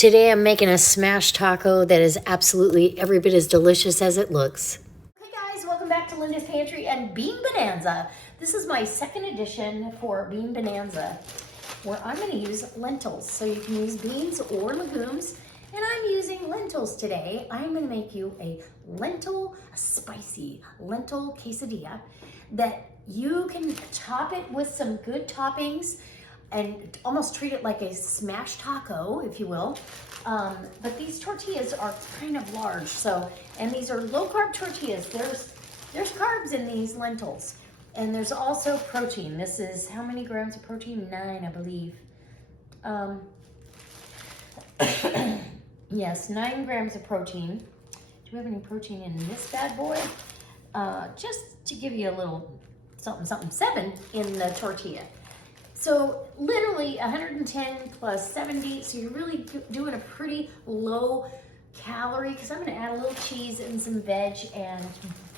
Today I'm making a smashed taco that is absolutely every bit as delicious as it looks. Hey guys, welcome back to Linda's Pantry and Bean Bonanza. This is my second edition for Bean Bonanza, where I'm going to use lentils. So you can use beans or legumes, and I'm using lentils today. I'm going to make you a spicy lentil quesadilla that you can top it with some good toppings and almost treat it like a smashed taco, if you will. But these tortillas are kind of large, and these are low-carb tortillas. There's carbs in these lentils, and there's also protein. This is how many grams of protein? 9, I believe. Yes, 9 grams of protein. Do we have any protein in this bad boy? Just to give you a little something, 7 in the tortilla. So literally 110 plus 70, so you're really doing a pretty low calorie, because I'm gonna add a little cheese and some veg and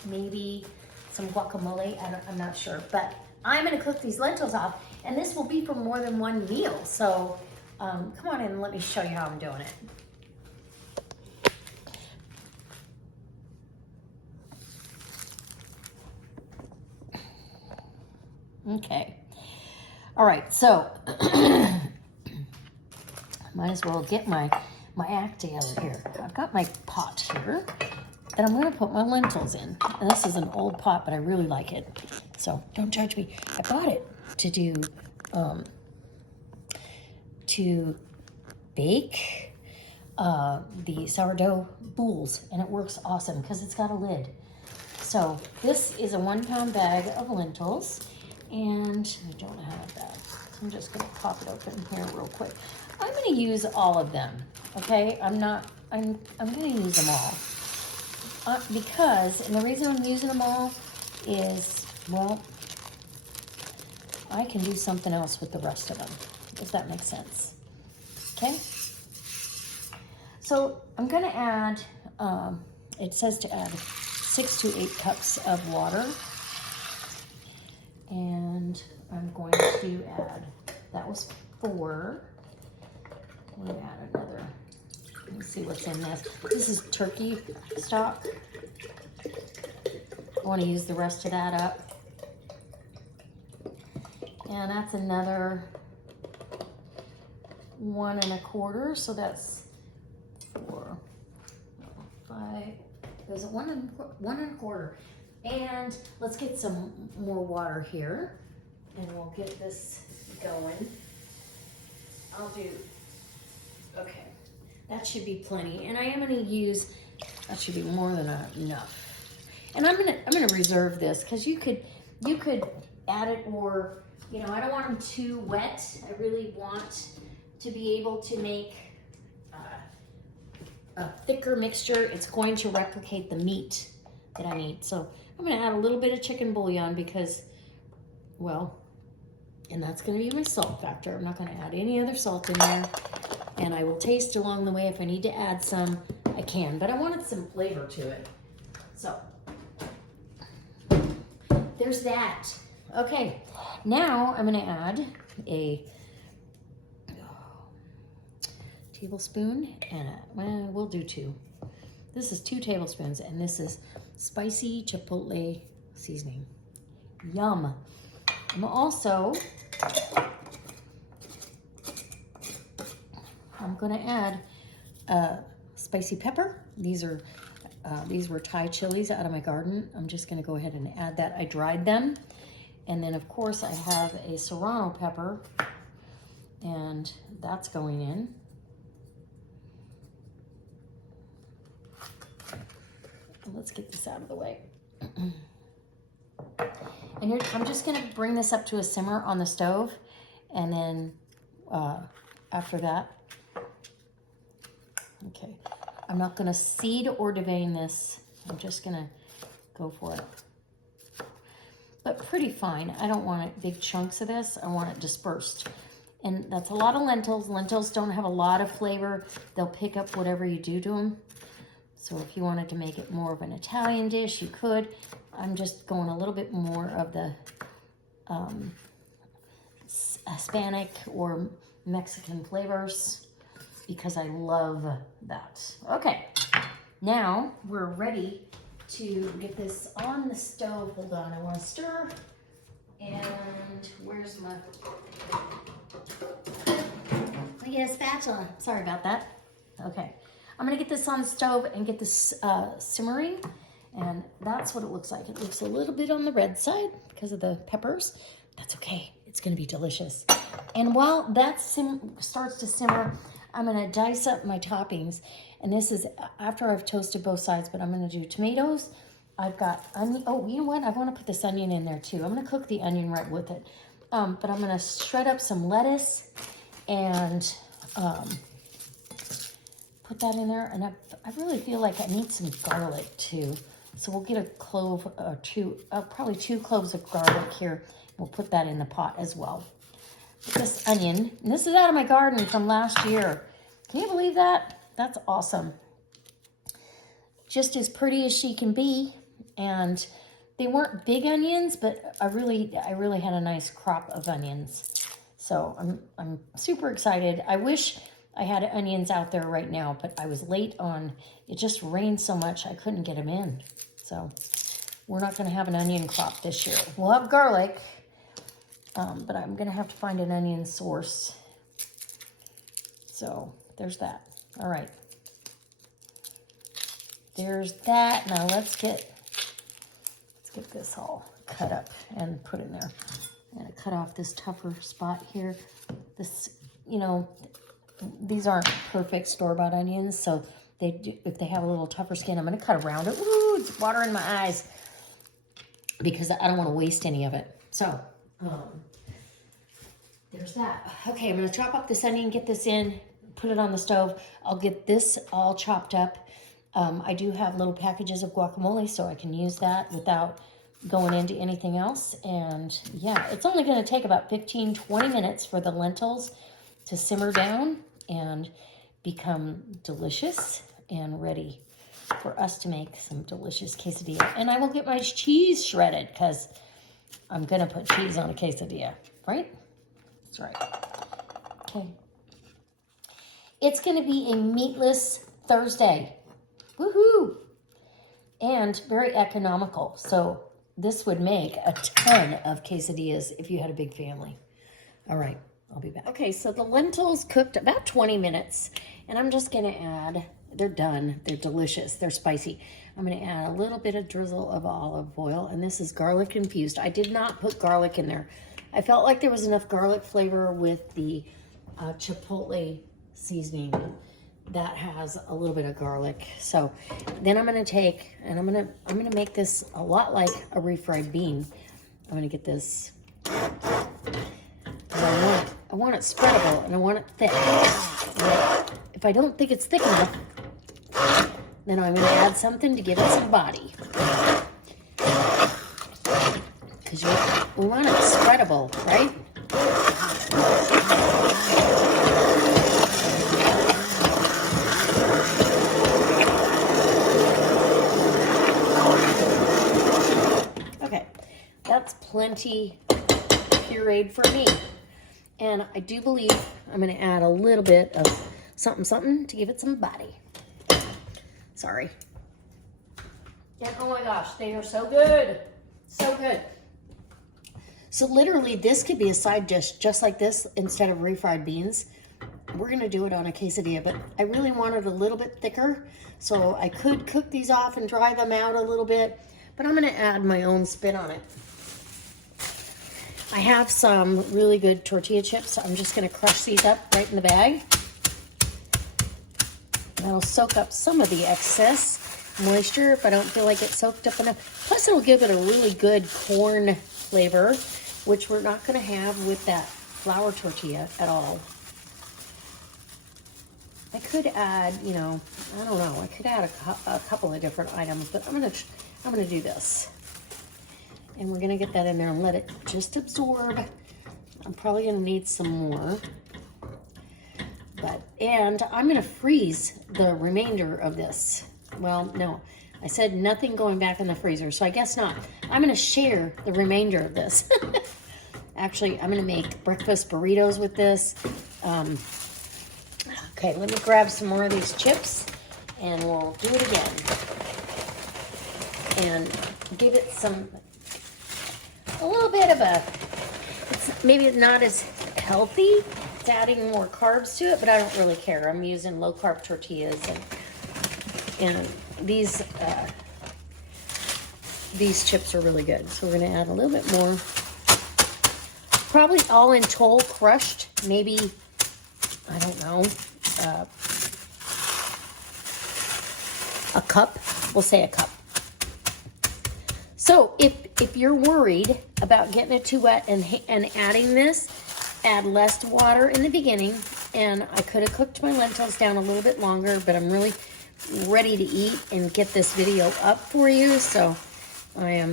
maybe some guacamole, I'm not sure. But I'm gonna cook these lentils off, and this will be for more than one meal. So come on in and let me show you how I'm doing it. Okay. All right, so might as well get my act together here. I've got my pot here that I'm going to put my lentils in. And this is an old pot, but I really like it. So don't judge me. I bought it to do, to bake the sourdough bowls, and it works awesome because it's got a lid. So this is a 1 pound bag of lentils. And I don't have that. I'm just gonna pop it open here real quick. I'm gonna use all of them, okay? I'm gonna use them all. And the reason I'm using them all is, well, I can do something else with the rest of them, if that makes sense, okay? So I'm gonna add, it says to add 6 to 8 cups of water. And I'm going to add, that was 4. I'm going to add another. Let me see what's in this. This is turkey stock. I want to use the rest of that up. And that's another 1 1/4. So that's 4, 5. There's 1 1/4. And let's get some more water here, and we'll get this going. Okay, that should be plenty. And I am gonna use, that should be more than enough. And I'm gonna reserve this, because you could add it, or, I don't want them too wet. I really want to be able to make a thicker mixture. It's going to replicate the meat that I need. So I'm going to add a little bit of chicken bouillon because, well, and that's going to be my salt factor. I'm not going to add any other salt in there. And I will taste along the way. If I need to add some, I can. But I wanted some flavor to it. So there's that. Okay, now I'm going to add a tablespoon and well, we'll do 2. This is 2 tablespoons, and this is spicy chipotle seasoning. Yum. I'm gonna add spicy pepper. These were Thai chilies out of my garden. I'm just gonna go ahead and add that. I dried them. And then of course I have a serrano pepper, and that's going in. Let's get this out of the way. And I'm just gonna bring this up to a simmer on the stove, and then after that, okay, I'm not gonna seed or devein this. I'm just gonna go for it. But pretty fine. I don't want big chunks of this. I want it dispersed. And that's a lot of lentils. Lentils don't have a lot of flavor. They'll pick up whatever you do to them. So if you wanted to make it more of an Italian dish, you could. I'm just going a little bit more of the Hispanic or Mexican flavors. because I love that. Okay, now we're ready to get this on the stove. Hold on, I want to stir. And where's my... I get a spatula. Sorry about that. Okay, I'm gonna get this on the stove and get this simmering, and that's what it looks like. It looks a little bit on the red side because of the peppers. That's okay, it's gonna be delicious. And while that starts to simmer, I'm gonna dice up my toppings. And this is after I've toasted both sides, but I'm gonna do tomatoes. I've got onion. Oh, you know what? I wanna put this onion in there too. I'm gonna cook the onion right with it. But I'm gonna shred up some lettuce and put that in there. And I really feel like I need some garlic too. So we'll get a clove or two, probably 2 cloves of garlic here. We'll put that in the pot as well. This onion, and this is out of my garden from last year. Can you believe that? That's awesome. Just as pretty as she can be. And they weren't big onions, but I really had a nice crop of onions. So I'm super excited. I wish I had onions out there right now, but I was late on. It just rained so much I couldn't get them in. So we're not going to have an onion crop this year. We'll have garlic, but I'm going to have to find an onion source. So there's that. All right. There's that. Now let's get this all cut up and put in there. I'm going to cut off this tougher spot here. This, you know, these aren't perfect store-bought onions, so if they have a little tougher skin, I'm going to cut around it. Ooh, it's water in my eyes because I don't want to waste any of it. So, there's that. Okay, I'm going to chop up this onion, get this in, put it on the stove. I'll get this all chopped up. I do have little packages of guacamole, so I can use that without going into anything else. And yeah, it's only going to take about 15-20 minutes for the lentils to simmer down and become delicious and ready for us to make some delicious quesadilla. And I will get my cheese shredded because I'm going to put cheese on a quesadilla, right? That's right. Okay. It's going to be a meatless Thursday. Woohoo! And very economical. So this would make a ton of quesadillas if you had a big family. All right, I'll be back. Okay, so the lentils cooked about 20 minutes, and I'm just gonna add, they're done, they're delicious, they're spicy. I'm gonna add a little bit of drizzle of olive oil, and this is garlic infused. I did not put garlic in there. I felt like there was enough garlic flavor with the chipotle seasoning that has a little bit of garlic. So then I'm gonna take, and I'm gonna make this a lot like a refried bean. I'm gonna get this, I want it spreadable and I want it thick. If I don't think it's thick enough, then I'm gonna add something to give it some body. Because we want it spreadable, right? That's plenty pureed for me. And I do believe I'm going to add a little bit of something to give it some body. Sorry. And oh my gosh, they are so good. So good. So literally this could be a side dish just like this instead of refried beans. We're going to do it on a quesadilla, but I really want it a little bit thicker. So I could cook these off and dry them out a little bit, but I'm going to add my own spin on it. I have some really good tortilla chips. So I'm just going to crush these up right in the bag. That'll soak up some of the excess moisture if I don't feel like it's soaked up enough. Plus it'll give it a really good corn flavor, which we're not going to have with that flour tortilla at all. I could add, you know, I don't know. I could add a couple of different items, but I'm gonna do this. And we're gonna get that in there and let it just absorb. I'm probably gonna need some more. And I'm gonna freeze the remainder of this. Well, no, I said nothing going back in the freezer, so I guess not. I'm gonna share the remainder of this. Actually, I'm gonna make breakfast burritos with this. Okay, let me grab some more of these chips and we'll do it again. And give it a little bit of it's maybe not as healthy. It's adding more carbs to it, but I don't really care. I'm using low carb tortillas, and these chips are really good. So we're gonna add a little bit more. Probably all in total crushed, maybe, I don't know, a cup. We'll say a cup. So if you're worried about getting it too wet and adding this, add less water in the beginning. And I could have cooked my lentils down a little bit longer, but I'm really ready to eat and get this video up for you. So I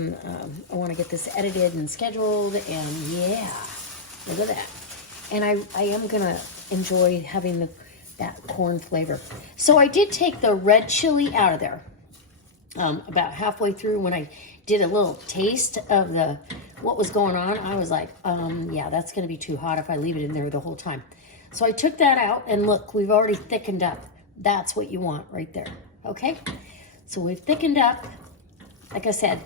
want to get this edited and scheduled, and yeah, look at that. And I am gonna enjoy having that corn flavor. So I did take the red chili out of there about halfway through. When I did a little taste of what was going on, I was like, yeah, that's gonna be too hot if I leave it in there the whole time. So I took that out, and look, we've already thickened up. That's what you want right there, okay? So we've thickened up. Like I said,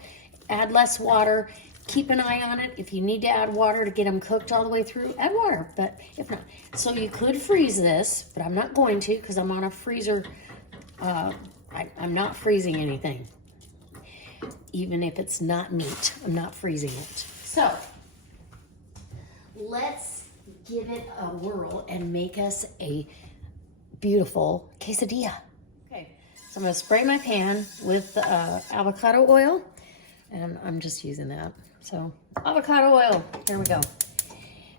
add less water. Keep an eye on it. If you need to add water to get them cooked all the way through, add water, but if not. So you could freeze this, but I'm not going to because I'm on a freezer. I'm not freezing anything. Even if it's not meat, I'm not freezing it. So let's give it a whirl and make us a beautiful quesadilla. Okay, so I'm gonna spray my pan with avocado oil, and I'm just using that. So avocado oil, here we go.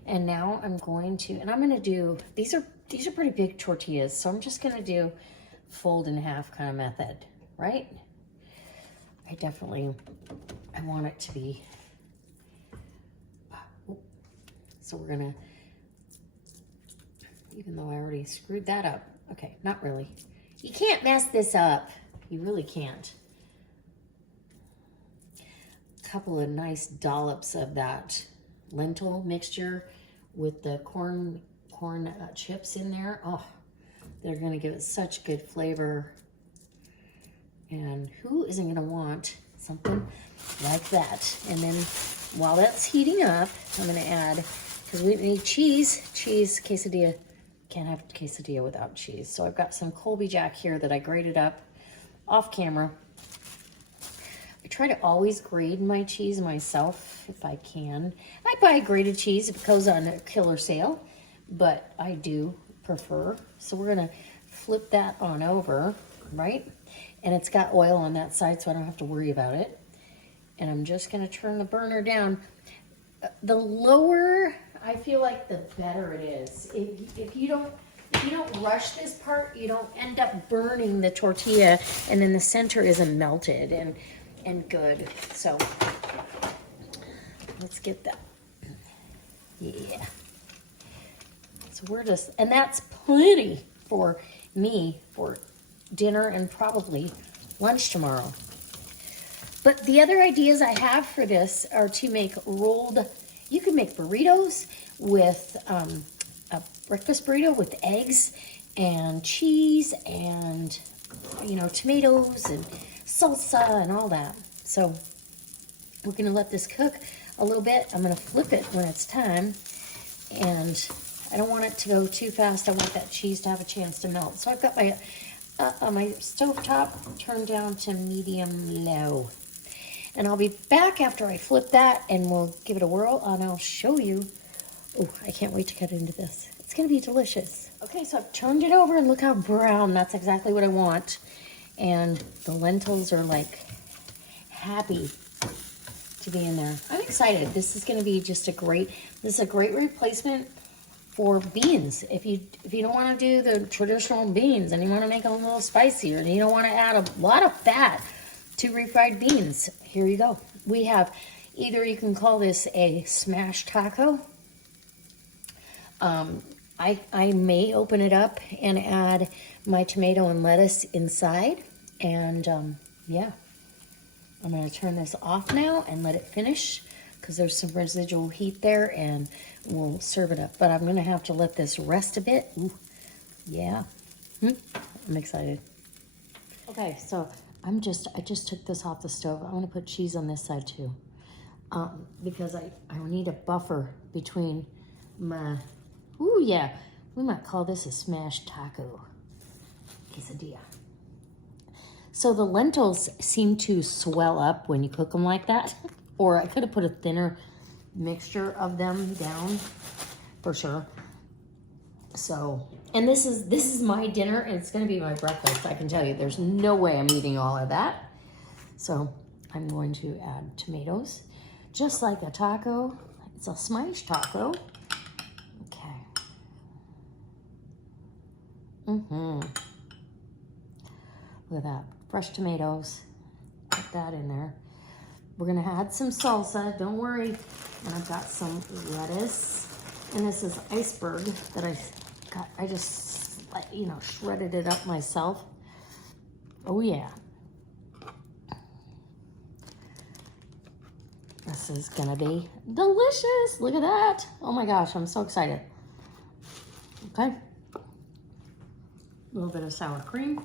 And now I'm going to, and I'm gonna do, these are pretty big tortillas, so I'm just gonna do fold in half kind of method, right? I want it to be, so we're gonna, even though I already screwed that up, okay, not really. You can't mess this up, you really can't. Couple of nice dollops of that lentil mixture with the corn chips in there. Oh, they're gonna give it such good flavor. And who isn't gonna want something like that? And then while that's heating up, I'm gonna add, because we need cheese quesadilla. Can't have quesadilla without cheese. So I've got some Colby Jack here that I grated up off camera. I try to always grate my cheese myself if I can. I buy grated cheese if it goes on a killer sale, but I do prefer. So we're gonna flip that on over, right? And it's got oil on that side, so I don't have to worry about it. And I'm just gonna turn the burner down. The lower, I feel like, the better it is. If you don't rush this part, you don't end up burning the tortilla, and then the center isn't melted and good. So let's get that. Yeah. So we're just, and that's plenty for me for dinner and probably lunch tomorrow. But the other ideas I have for this are to make rolled, you can make burritos with a breakfast burrito with eggs and cheese and, you know, tomatoes and salsa and all that. So we're gonna let this cook a little bit. I'm gonna flip it when it's time, and I don't want it to go too fast. I want that cheese to have a chance to melt. So I've got my my stovetop turned down to medium low, and I'll be back after I flip that, and we'll give it a whirl, and I'll show you. Oh, I can't wait to cut into this. It's gonna be delicious. Okay, so I've turned it over, and look how brown. That's exactly what I want. And the lentils are like happy to be in there. I'm excited. This is going to be just a great replacement for beans. If you don't want to do the traditional beans and you want to make them a little spicier and you don't want to add a lot of fat to refried beans, here you go. We have, either you can call this a smashed taco. I may open it up and add my tomato and lettuce inside, and yeah, I'm going to turn this off now and let it finish because there's some residual heat there, and we'll serve it up. But I'm going to have to let this rest a bit. Ooh, yeah, I'm excited. Okay, so I just took this off the stove. I want to put cheese on this side too, because I need a buffer between my, ooh yeah, we might call this a smashed taco quesadilla. So the lentils seem to swell up when you cook them like that, or I could have put a thinner mixture of them down for sure. So, and this is my dinner, and it's going to be my breakfast. I can tell you, there's no way I'm eating all of that. So I'm going to add tomatoes, just like a taco. It's a smashed taco. Okay. Look at that, fresh tomatoes. Put that in there. We're gonna add some salsa. Don't worry. And I've got some lettuce, and this is iceberg that I just, you know, shredded it up myself. Oh yeah. This is gonna be delicious. Look at that. Oh my gosh, I'm so excited. Okay. A little bit of sour cream. A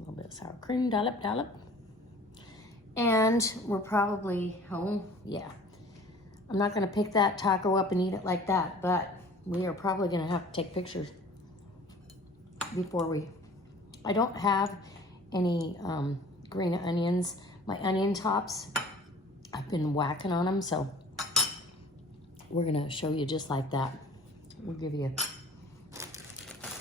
little bit of sour cream, dollop, dollop. And we're probably, oh yeah. I'm not gonna pick that taco up and eat it like that, but we are probably gonna have to take pictures before I don't have any green onions. My onion tops, I've been whacking on them, so we're gonna show you just like that. We'll give you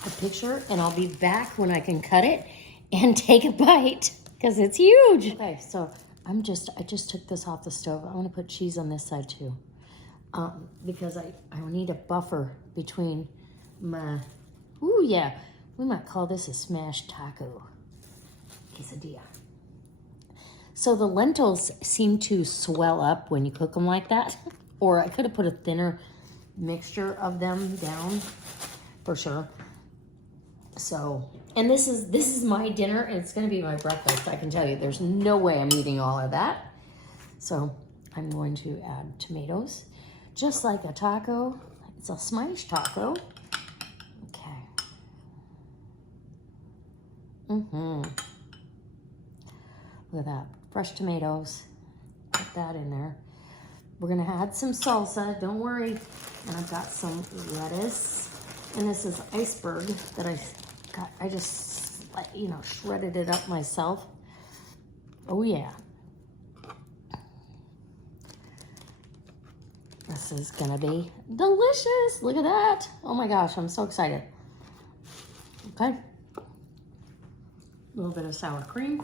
a picture, and I'll be back when I can cut it and take a bite, because it's huge. Okay, so I just took this off the stove. I want to put cheese on this side too, because I need a buffer between my, ooh yeah, we might call this a smashed taco quesadilla. So the lentils seem to swell up when you cook them like that, or I could have put a thinner mixture of them down for sure. So, and this is my dinner, and it's going to be my breakfast. I can tell you, there's no way I'm eating all of that. So I'm going to add tomatoes, just like a taco. It's a smashed taco. Okay. Look at that, fresh tomatoes. Put that in there. We're gonna add some salsa. Don't worry. And I've got some lettuce, and this is iceberg that I just, you know, shredded it up myself. Oh yeah. This is gonna be delicious. Look at that. Oh my gosh, I'm so excited. Okay. A little bit of sour cream.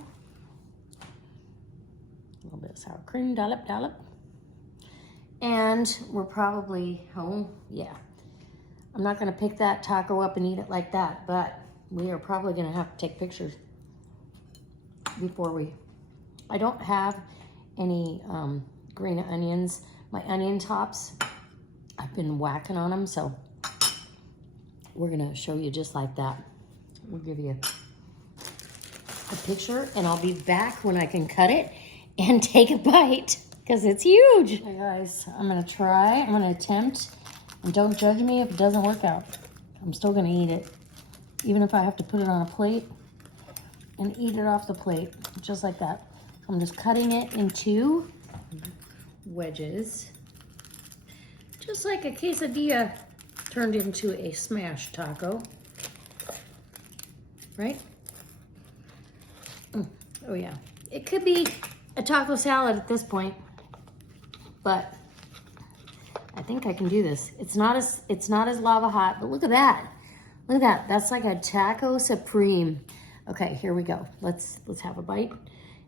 A little bit of sour cream, dollop, dollop. And we're probably, oh yeah. I'm not gonna pick that taco up and eat it like that, but we are probably gonna have to take pictures before I don't have any green onions. My onion tops, I've been whacking on them, so we're gonna show you just like that. We'll give you a picture, and I'll be back when I can cut it and take a bite, because it's huge. Hey guys, I'm gonna attempt, and don't judge me if it doesn't work out. I'm still gonna eat it, even if I have to put it on a plate and eat it off the plate, just like that. I'm just cutting it into wedges, just like a quesadilla turned into a smashed taco, right? Oh yeah, it could be a taco salad at this point, but I think I can do this. It's not as lava hot, but look at that. Look at that. That's like a taco supreme. Okay, here we go. Let's have a bite,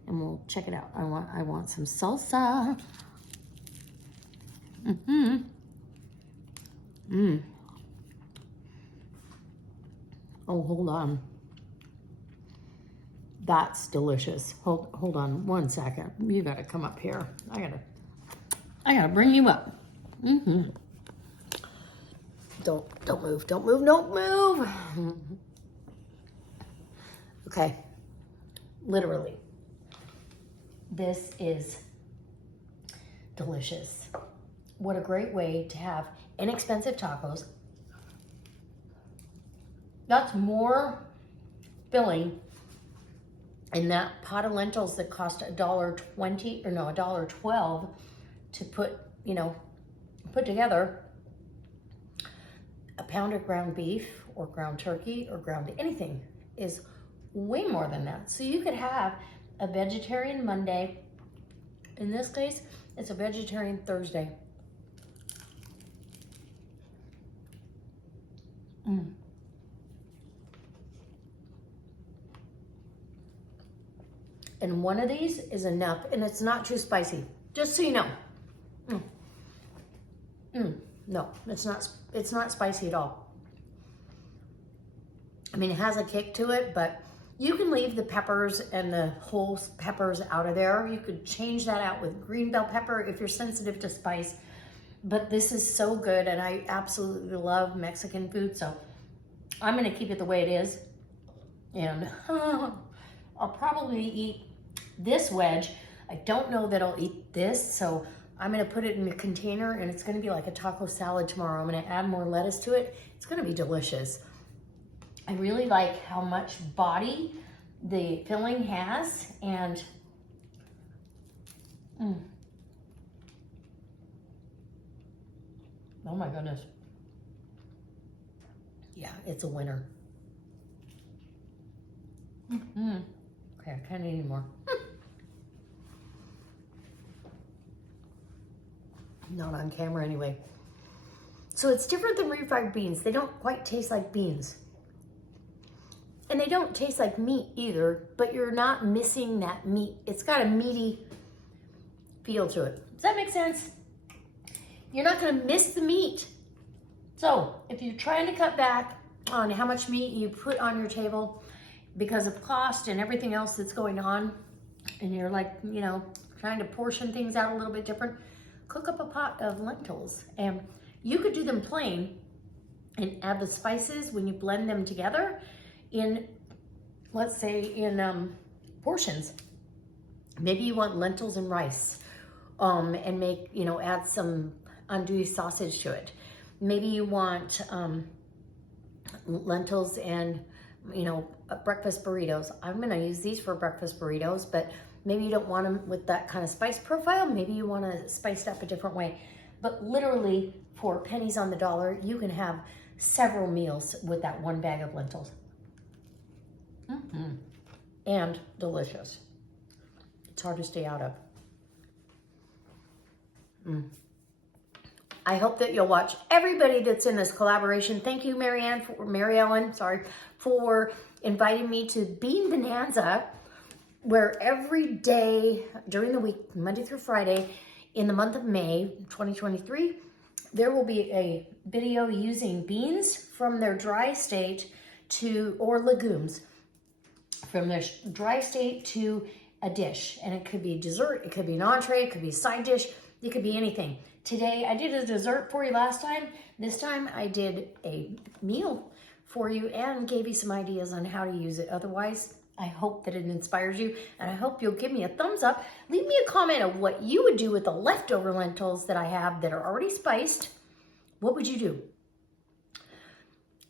and we'll check it out. I want some salsa. Oh, hold on. That's delicious. Hold on 1 second. You gotta come up here. I gotta bring you up. Don't move, don't move, don't move. Okay, literally, this is delicious. What a great way to have inexpensive tacos That's more filling in that pot of lentils that cost $1.20 or no, $1.12 to put, put together. A pound of ground beef or ground turkey or ground anything is way more than that. So you could have a vegetarian Monday. In this case, it's a vegetarian Thursday. And one of these is enough, and it's not too spicy, just so you know. No, it's not spicy at all. I mean, it has a kick to it, but you can leave the peppers and the whole peppers out of there. You could change that out with green bell pepper if you're sensitive to spice. But this is so good, and I absolutely love Mexican food, so I'm gonna keep it the way it is. And I'll probably eat this wedge. I don't know that I'll eat this, so I'm gonna put it in a container, and it's gonna be like a taco salad tomorrow. I'm gonna add more lettuce to it. It's gonna be delicious. I really like how much body the filling has, and oh my goodness. Yeah, it's a winner. Okay, I can't eat anymore. Not on camera anyway. So it's different than refried beans. They don't quite taste like beans. And they don't taste like meat either, but you're not missing that meat. It's got a meaty feel to it. Does that make sense? You're not gonna miss the meat. So if you're trying to cut back on how much meat you put on your table because of cost and everything else that's going on, and you're like, trying to portion things out a little bit different, cook up a pot of lentils. And you could do them plain and add the spices when you blend them together in, let's say, in portions. Maybe you want lentils and rice, and make, add some andouille sausage to it. Maybe you want lentils and, breakfast burritos. I'm gonna use these for breakfast burritos, but maybe you don't want them with that kind of spice profile. Maybe you want to spice it up a different way. But literally, for pennies on the dollar, you can have several meals with that one bag of lentils. And delicious. It's hard to stay out of. I hope that you'll watch everybody that's in this collaboration. Thank you, Mary Ellen, for inviting me to Bean Bonanza, where every day during the week, Monday through Friday, in the month of May 2023, there will be a video using beans from their dry state or legumes from their dry state to a dish. And it could be dessert, it could be an entree, it could be a side dish, it could be anything. Today, I did a dessert for you last time. This time, I did a meal for you and gave you some ideas on how to use it. Otherwise, I hope that it inspires you, and I hope you'll give me a thumbs up. Leave me a comment of what you would do with the leftover lentils that I have that are already spiced. What would you do?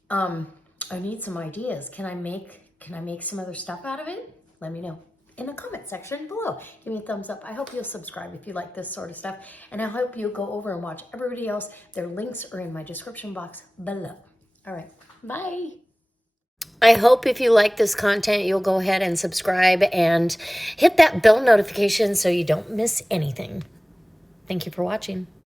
I need some ideas. Can I make some other stuff out of it? Let me know in the comment section below. Give me a thumbs up. I hope you'll subscribe if you like this sort of stuff, and I hope you'll go over and watch everybody else. Their links are in my description box below. All right, bye. I hope if you like this content, you'll go ahead and subscribe and hit that bell notification so you don't miss anything. Thank you for watching.